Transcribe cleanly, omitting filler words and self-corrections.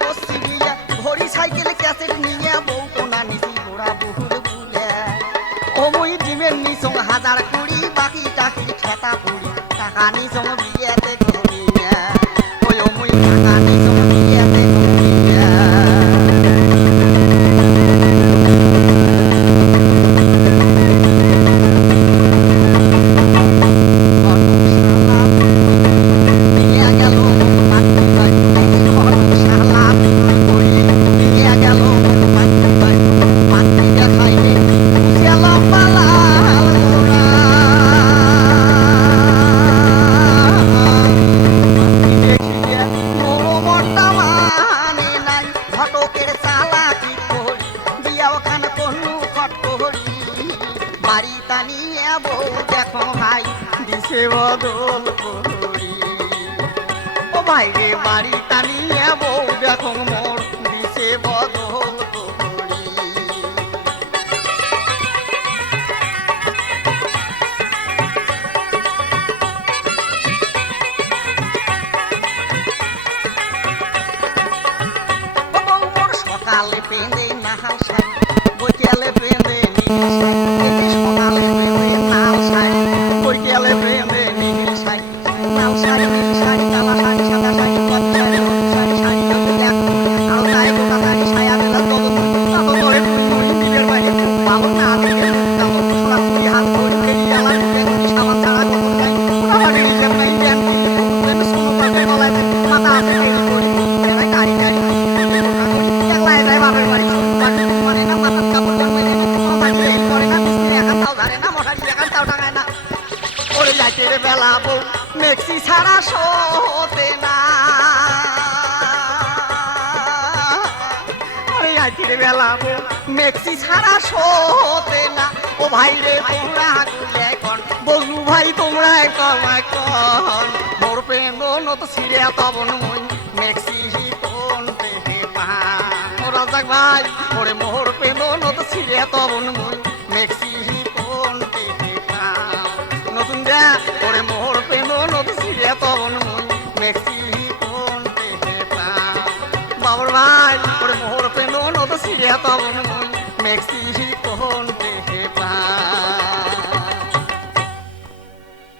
করছি বিয়ে ঘড়ি সাইকেল ক্যাসেট নিয়ে বউ কোনা নিছি গোড়া বহুর বুলে ও মুই ডিমের নিসং হাজার কুড়ি বাকি চাকরি খেতা পুড়ি টাকা নিসং বিয়েতে ঘুমিয়ে ওই ও মুই টাকা নিসং বিয়েতে ঘুমিয়ে বাড়ি টানিয়ে বউ দেখো ভাই দিশে বদল করি ও ভাই রে বাড়ি টানিয়ে বউ দেখো মোর দিশে বদল করি ও বউ মোর সকালে পেঁদে নাহাল সাই বৈকালে পেঁদে সকালে পেঁদে নাল সাই বৈকালে পেঁদে নীল সাই লাল শাড়ি নীল শাড়ি কালা শাড়ি সাদা শাড়ি কত শাড়ি হলুদ শাড়ি শাড়ি কালো দেখ আরো তাই গোটা শাড়ি ছায়া দিলা তত তত করে তুই নিজের বাইরে ভালো না দেখে কালো ছোড়া তুই হাত ধরে ফেলি গেলা বেগুনি সাবান ছাড়া কত গাই ওরা বাড়ি নিজের নাই দেন তুই স্কুল পাতে বলাই মাথা আছে দেরি করি এরাই গাড়ি গাড়ি একলাই যায় বাপের বাড়ি মানে না মাথার কাপড় জন্মে না কোনো বাড়ি এই করে না মিস্ত্রি একা তাও ধরে না মশারি একা তাও টাঙায় না ওরে যাইতে রে বেলা বউ মেক্সি ছাড়া শোতে না ওরে যাইতে রে বেলা বউ মেক্সি ছাড়া শোতে না ও ভাই রে তোমরা গুলে কোন বজু ভাই তোমরা কমায় কোন মোর প্রেম নত ছিড়ে তবন মই মেক্সি কোন দেহে পা ও রাজাক ভাই ওরে মোর প্রেম নত ছিড়ে তবন মই মেক্সি কোন দেহে পা নতুন দে ওরে মোর প্রেম